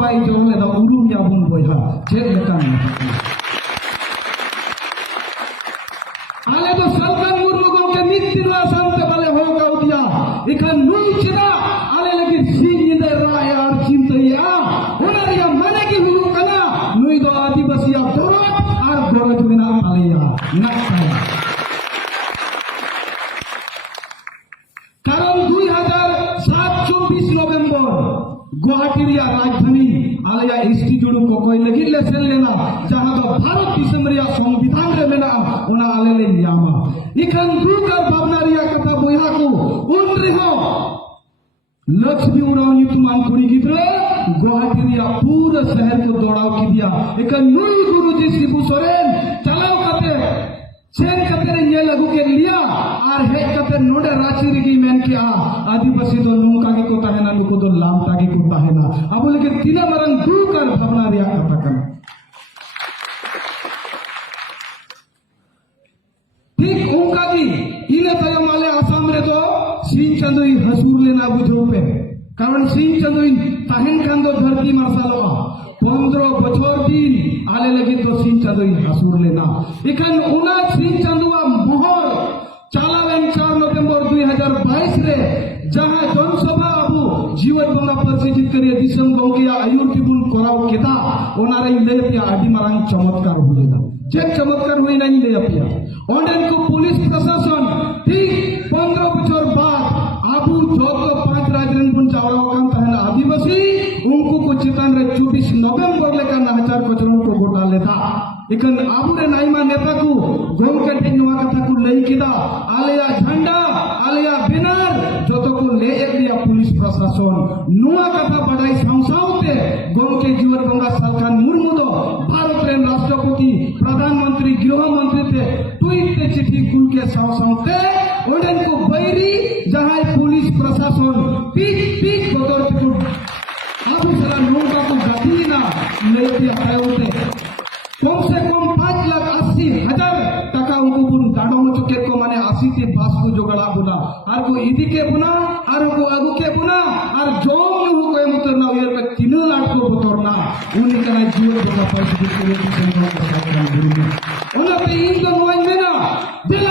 by जो ले दा उरुम या बुन बोया चेक लेका आले तो सलमान मुर्मू के नित्य शांत वाले हो का दिया इखन नुई चिरा आले लगी सिंह इंदे राय और चिंतया उनरिया माने की हुरु कना नुई दो आदिवासी दोरत और दोरत बिना आलेया नक्का कारण 2007-24 नवंबर गुवाहाटी राजधानी आलया इंस्टीट्यूट को कोई लगी लेसन लेना जहां तो भारत दिसम रिया संविधान रे लेना उना आले ले यामा इखन दुकर भावना रिया कथा बोया को उन रिहो लक्ष्मी उराव युतमान कुड़ी गिद्रे गुवाहाटी रिया पूरा शहर को दौड़ाव की दिया इखन नुई गुरुजी शिबू सोरेन चलाओ कते चेन कते ये लगू के लिया और हे कते नोडे रांची रिगी मेन किया आदिवासी तो नुका के कोता है ना नुको तो लामता के कोता है ना अब लेके तीन मरन दुकर भावना रिया कथा कर ठीक उनका की इने तयम वाले आसाम रे तो सिंह चंदुई हसूर लेना बुझो पे कारण सिंह चंदुई ताहिन खान दो धरती मरसालो 15 बछर दिन आले लगी तो सिंह चंदुई हसूर लेना इखन उना सिंह चंदुआ मोहर चालावेन 4 नवंबर 2022 रे जहां जनसभा अबु जीवन बंगा परिचित करिए दिसम गंगिया आयुर टिबुन कराव केता ओनारे ले पिया आदि मारंग चमत्कार हुलेना जे चमत्कार हुई नहीं ले पिया ओंडेन को पुलिस प्रशासन ठीक 15 बछर बाद आबू जो 5 राजरन बुन चावड़ा काम तहन आदिवासी उनको को चितान रे 24 नवंबर लेका नाचार कचरों को गोटा लेता इकन आबू रे नाइमा नेता को गोम के टिनवा कथा को लई किदा आलिया झंडा आलिया बैनर जो तो को ले एक दिया पुलिस प्रशासन नुआ कथा बड़ाई संसाउते गोम के जीवन बंगा सरकार मुर्मू दो भारत रे राष्ट्रपति प्रधानमंत्री गृह मंत्री थे ट्वीट ते चिट्ठी कुल के संसाउते ओडन को बैरी जहां पुलिस प्रशासन पीक पीक बदर को अब सला नौका को गति ना ले दिया होते कम से कम 5,80,000 टाका उनको बुन दाड़ो में चुके को माने 80 से 5 को जोगड़ा बुना और को इदी के बुना और को अगु के बुना और जो हो कोई मुतरना ये पे 3 लाख को बतौरना उन्हीं का जीवन का परिस्थिति को संभाल कर सकता है उन्हें पे इन दोनों में ना दिल